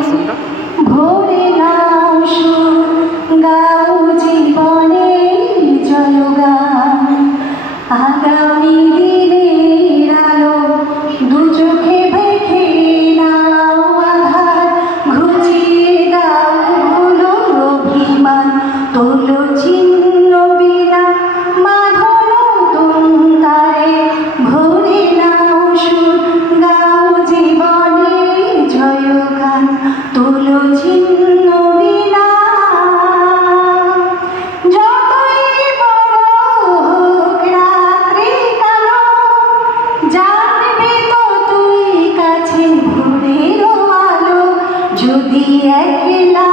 আসনটা। ভোরে নাও সুর গাও জীবনে জয়গান, আগামী দিনের আলো দু চোখে দেখে নাও আধার, ঘুচিয়ে দাও ভুলোর অভিমান, তোলো চিহ্ন বিনা মাধনো তুমতারে। ভোরে নাও সুর গাও জীবনে জয়গান, তোলো চিহ্ন বিনা। যতই বড় হোক রাত্রি কালো, জানবে তো তুই কাছে ভোরের আলো। যদি একলা